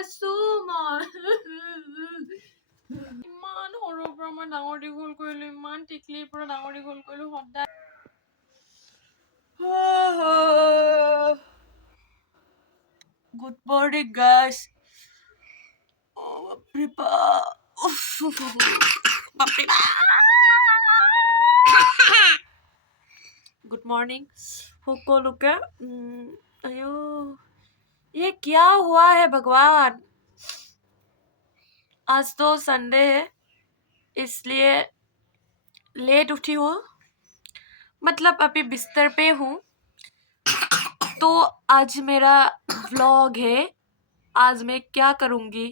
আছো মই ইমান সৰুৰ পৰা মই ডাঙৰ দীঘল কৰিলো ইমান টিকলিৰ পৰা ডাঙৰ দীঘল কৰিলো সদায় good morning guys good morning সকলোকে अयो ये क्या हुआ है भगवान आज तो संडे है इसलिए लेट उठी हूँ मतलब अभी बिस्तर पे हूँ तो आज मेरा व्लॉग है आज मैं क्या करूँगी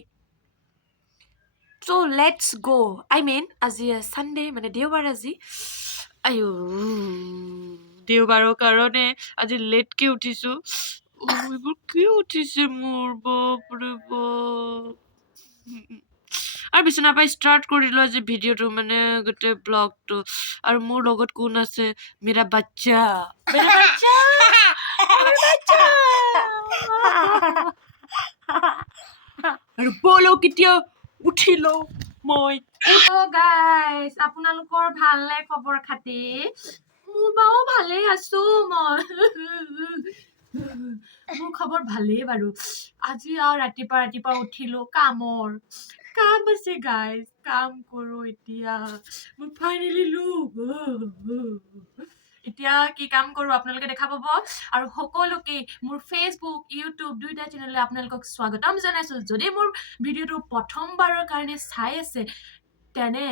तो लेट्स गो आई मीन আজি संडे মানে দেওবাৰ আজি আয়ো দেওবাৰৰ কাৰণে আজি লেটকে উঠিছো এইবোৰ কি উঠিছে মোৰ বাপৰে বাপ আৰু বিছনাৰ পৰা ষ্টাৰ্ট কৰিলো আজি ভিডিঅ'টো মানে গোটেই ব্লগটো আৰু মোৰ লগত কোন আছে মেৰা বাচ্চা আৰু বলো কেতিয়া উঠিলো মই গাইজ আপোনালোকৰ ভালনে খবৰ খাতি মোৰ বাৰু ভালেই আছো মই মোৰ খবৰ ভালেই বাৰু আজি আৰু ৰাতিপুৱা উঠিলো কামৰ কাম আছে গাইজ কাম কৰো এতিয়া মোৰ ফাইনেলি লুক এতিয়া কি কাম কৰো আপোনালোকে দেখা পাব আৰু সকলোকে মোৰ ফেচবুক ইউটিউব দুইটা চেনেললৈ আপোনালোকক স্বাগতম জনাইছো যদি মোৰ ভিডিঅ'টো প্ৰথমবাৰৰ কাৰণে চাই আছে তেনে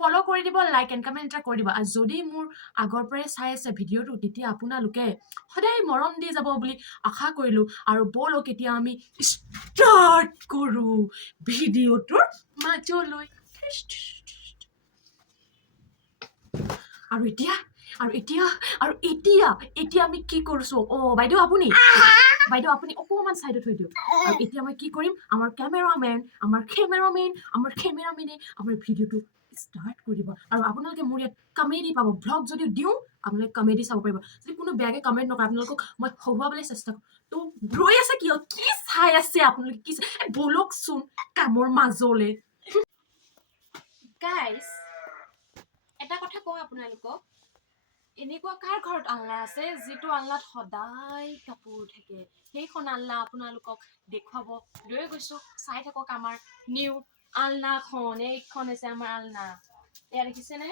ফলো কৰি দিব লাইক এণ্ড কমেণ্ট এটা কৰি দিব আৰু যদি মোৰ আগৰ পৰাই চাই আছে ভিডিঅ'টো তেতিয়া আপোনালোকে সদায় মৰম দি যাব বুলি আশা কৰিলো আৰু বলক এতিয়া আমি ষ্টাৰ্ট কৰো ভিডিঅ'টোৰ মাজলৈ আৰু এতিয়া আমি কি কৰিছো বাইদেউ আপুনি অকণমান চাইডত থৈ দিয়ক আৰু এতিয়া মই কি কৰিম আমাৰ কেমেৰামেনে আমাৰ ভিডিঅ'টো ষ্টাৰ্ট কৰিব আৰু আপোনালোকে মোৰ ইয়াত কমেডি পাব ব্লগ যদি দিওঁ আপোনালোকে কমেডি চাব পাৰিব যদি কোনো বেয়াকৈ কমেণ্ট নকৰে আপোনালোকক মই হহুৱাবলৈ চেষ্টা কৰোঁ তো ৰৈ আছে কিয় কি চাই আছে আপোনালোকে কি বলকচোন কামৰ মাজলৈ গাইজ এটা কথা কওঁ আপোনালোকক এনেকুৱা কাৰ ঘৰত আলনা আছে যিটো আলনাত সদায় কাপোৰ থাকে সেইখন আলনা আপোনালোকক দেখুৱাব লৈ গৈছো চাই থাকক আমাৰ নিউ আলনাখন এইখন হৈছে আমাৰ আলনা এয়া দেখিছেনে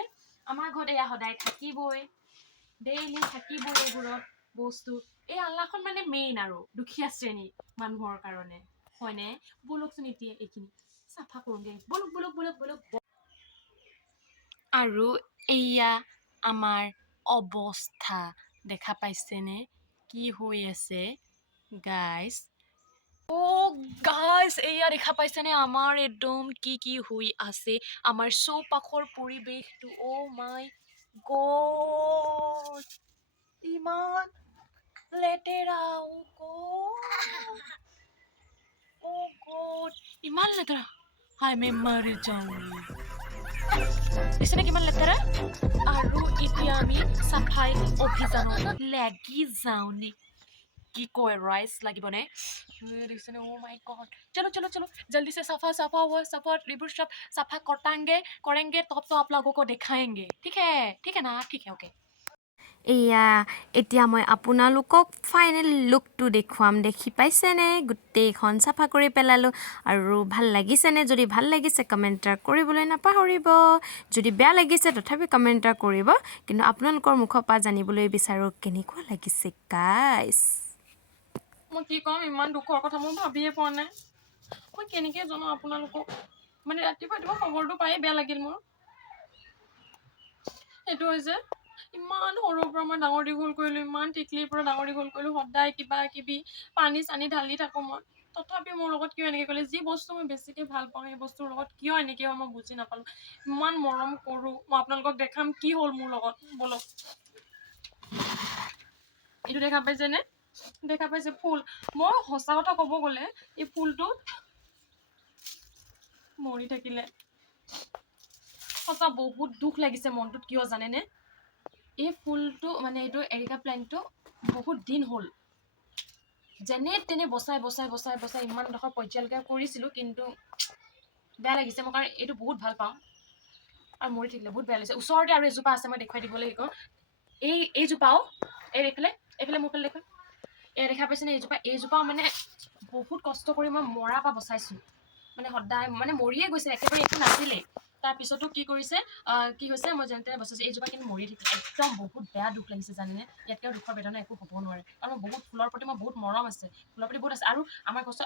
আমাৰ ঘৰত এয়া সদায় থাকিবই ডেইলি থাকিবই এইবোৰত বস্তু এই আলনাখন মানে মেইন আৰু দুখীয়া শ্ৰেণী মানুহৰ কাৰণে হয়নে বলকচোন এতিয়া এইখিনি চাফা কৰোঁগে বলক আৰু এয়া আমাৰ অৱস্থা দেখা পাইছেনে কি হৈ আছে গাইজ গাইজ এয়া দেখা পাইছেনে আমাৰ একদম কি হৈ আছে আমাৰ চৌপাশৰ পৰিৱেশটো মাই গড ইমান লেতেৰা গড ইমান লেতেৰা হাই মে মাৰ যাওঁগি দিছেনে কিমান লেতেৰা আৰু এতিয়া আমি চাফাই অভিযানত লাগি যাওঁ নে কি কয় ৰাইজ লাগিবনে দেখিছেনে মাই গড চলো जल्दी से सफा हुआ सफा रिबूट सब सफा करेंगे तब तो आप लोगों को दिखाएंगे ठीक है ना ठीक है ओके এয়া এতিয়া মই আপোনালোকক ফাইনেল লুকটো দেখুৱাম দেখি পাইছেনে গোটেইখন চাফা কৰি পেলালোঁ আৰু ভাল লাগিছেনে যদি ভাল লাগিছে কমেণ্ট কৰিবলৈ নাপাহৰিব যদি বেয়া লাগিছে তথাপি কমেণ্ট কৰিব কিন্তু আপোনালোকৰ মুখৰ পৰা জানিবলৈ বিচাৰোঁ কেনেকুৱা লাগিছে গাইজ মই কি ক'ম ইমান দুখৰ কথা মই ভাবিয়ে পোৱা নাই মই কেনেকৈ জানো আপোনালোকক মানে ৰাতিপুৱা খবৰটো পায়ে বেয়া লাগিল মোৰ সেইটো হৈছে ইমান সৰুৰ পৰা মই ডাঙৰ দীঘল কৰিলোঁ ইমান টিকলিৰ পৰা ডাঙৰ দীঘল কৰিলোঁ সদায় কিবা কিবি পানী চানি ঢালি থাকোঁ মই তথাপি মোৰ লগত কিয় এনেকৈ কৰিলে যি বস্তু মই বেছিকৈ ভাল পাওঁ সেই বস্তুৰ লগত কিয় এনেকৈ হয় মই বুজি নাপালোঁ ইমান মৰম কৰোঁ মই আপোনালোকক দেখাম কি হ'ল মোৰ লগত বলক এইটো দেখা পাইছেনে দেখা পাইছে ফুল মই সঁচা কথা ক'ব গ'লে এই ফুলটো মৰি থাকিলে সঁচা বহুত দুখ লাগিছে মনটোত কিয় জানেনে এই ফুলটো মানে এইটো এৰিকা প্লেণ্টটো বহুত দিন হ'ল যেনে তেনে বচাই ইমানডোখৰ পৰ্যায়লৈকে কৰিছিলোঁ, কিন্তু বেয়া লাগিছে মই, কাৰণ এইটো বহুত ভাল পাওঁ আৰু মৰি থাকিলে বহুত বেয়া লাগিছে। ওচৰতে আৰু এজোপা আছে, মই দেখুৱাই দিবলৈ শিকোঁ। এইজোপাও এইফালে মোৰ ফালে দেখুৱাই, দেখা পাইছেনে? এইজোপাও মানে বহুত কষ্ট কৰি মই মৰাৰ পৰা বচাইছোঁ। মানে সদায় মানে মৰিয়ে গৈছে, একেবাৰে একো নাছিলেই। তাৰপিছতো কি কৰিছে, কি হৈছে, মই যেনে তেনে বচাইছোঁ। এইজোপা কিন্তু মৰি থাকিলে, একদম বহুত বেয়া দুখ লাগিছে জানেনে। ইয়াতকৈ দুখৰ বেদনা একো হ'ব নোৱাৰে, কাৰণ মই বহুত ফুলৰ প্ৰতি মই বহুত মৰম আছে, ফুলৰ প্ৰতি বহুত আছে। আৰু আমাৰ ঘৰত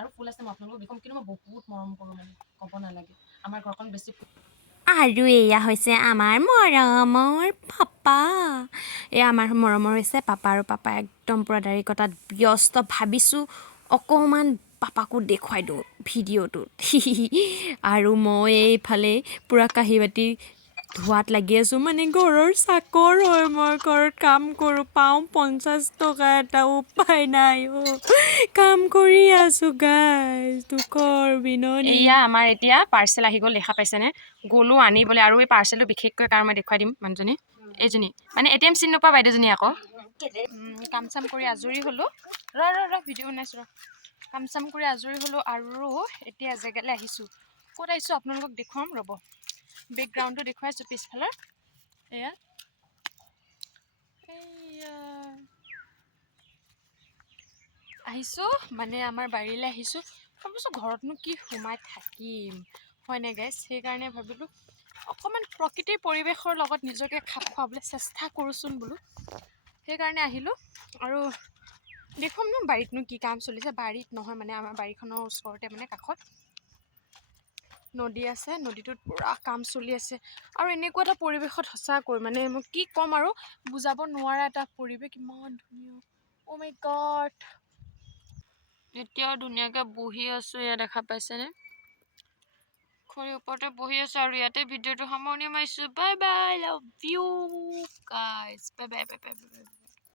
আৰু ফুল আছে, মই আপোনালোকক দেখুৱাম, কিন্তু মই বহুত মৰম কৰোঁ, মানে ক'ব নালাগে। আমাৰ ঘৰখন বেছি আৰু এয়া হৈছে আমাৰ মৰমৰ পাপা। এয়া আমাৰ মৰমৰ হৈছে পাপা, আৰু পাপা একদম পূৰা দাড়ি কটাত ব্যস্ত। ভাবিছোঁ অকণমান পাপাকো দেখুৱাই দিওঁ ভিডিঅ'টোত। আৰু মই এইফালে পূৰা কাঁহী বাতি ধোৱাত লাগি আছোঁ, মানে ঘৰৰ চাকৰ হয়, মই ঘৰত কাম কৰোঁ, পাওঁ 50 টকা এটা, উপায় নাই কাম কৰি আছোঁ গাইজ, দুখৰ বিননি। এয়া আমাৰ এতিয়া পাৰ্চেল আহি গ'ল, দেখা পাইছেনে? গ'লো আনিবলৈ, আৰু এই পাৰ্চেলটো বিশেষকৈ কাৰণ মই দেখুৱাই দিম মানুহজনী, এইজনী মানে ATM চিনি নোপোৱা বাইদেউজনী আকৌ। কাম চাম কৰি আজৰি হ'লোঁ, ভিডিঅ' বনাইছোঁ, কাম চাম কৰি আজৰি হ'লোঁ, আৰু এতিয়া জেগালৈ আহিছোঁ। ক'ত আহিছোঁ আপোনালোকক দেখুৱাম ৰ'ব, বেকগ্ৰাউণ্ডটো দেখুৱাইছোঁ পিছফালৰ। এয়া আহিছোঁ, মানে আমাৰ বাৰীলৈ আহিছোঁ। ভাবিছোঁ ঘৰতনো কি সোমাই থাকিম, হয়নে গাইজ? সেইকাৰণে ভাবিলোঁ অকণমান প্ৰকৃতিৰ পৰিৱেশৰ লগত নিজকে খাপ খুৱাবলৈ চেষ্টা কৰোঁচোন বোলো, সেইকাৰণে আহিলোঁ। আৰু দেখুৱাম ন বাৰীতনো কি কাম চলিছে। বাৰীত নহয়, মানে আমাৰ বাৰীখনৰ ওচৰতে, মানে কাষত নদী আছে, নদীটোত পূৰা কাম চলি আছে। আৰু এনেকুৱা এটা পৰিৱেশত সঁচাকৈ মানে মই কি ক'ম আৰু, বুজাব নোৱাৰা এটা পৰিৱেশ, ইমান ধুনীয়া। অ' মাই গড, এতিয়াও ধুনীয়াকৈ বহি আছোঁ, এয়া দেখা পাইছেনে? খৰিৰ ওপৰতে বহি আছোঁ, আৰু ইয়াতে ভিডিঅ'টো সামৰণি মাৰিছোঁ। Bye bye, love you guys, bye bye.